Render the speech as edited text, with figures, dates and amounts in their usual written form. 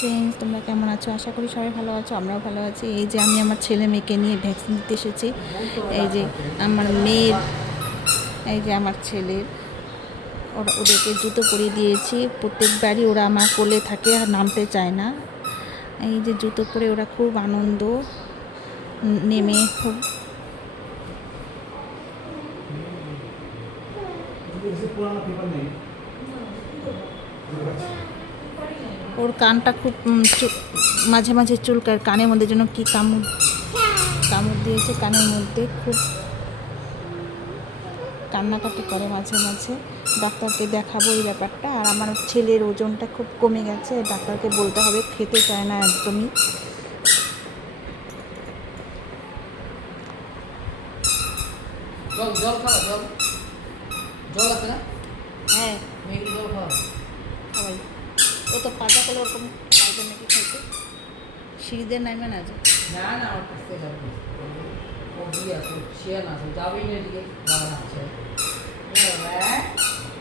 Friends, তোমরা কেমন আছো? আশা করি সবাই ভালো আছো, আমরাও ভালো আছি। এই যে আমি আমার ছেলে মেয়েকে নিয়ে ভ্যাকসিন দিতে এসেছি। এই যে আমার মেয়ের, এই যে আমার ছেলের, ওদেরকে জুতো পরিয়ে দিয়েছি। প্রত্যেকবারই ওরা আমার কোলে থাকে আর নামতে চায় না। এই যে জুতো পরে ওরা খুব আনন্দ, নেমে খুব ওর কানটা খুব মাঝে মাঝে চুলকায়, কানের মধ্যে যেন কি কামড় দিয়েছে, কানের মধ্যে খুব কান্নাকাটি করে মাঝে মাঝে। ডাক্তারকে দেখাবো এই ব্যাপারটা। আর আমার ছেলের ওজনটা খুব কমে গেছে, ডাক্তারকে বলতে হবে, খেতে চায় না একদমই। জল জল খাও, জল জল আছে না? হ্যাঁ, মেয়েগুলো জল খাও। সবাই ও তো পাজা করলে ওরকম পাইবে নাকি খাইতে, সিঁড়িতে নামে না যে। না না, আমার কাছ থেকে যাবে ও দিয়ে আসো, শিয়াল আসো, যাবেই না এদিকে, বাবা আছে।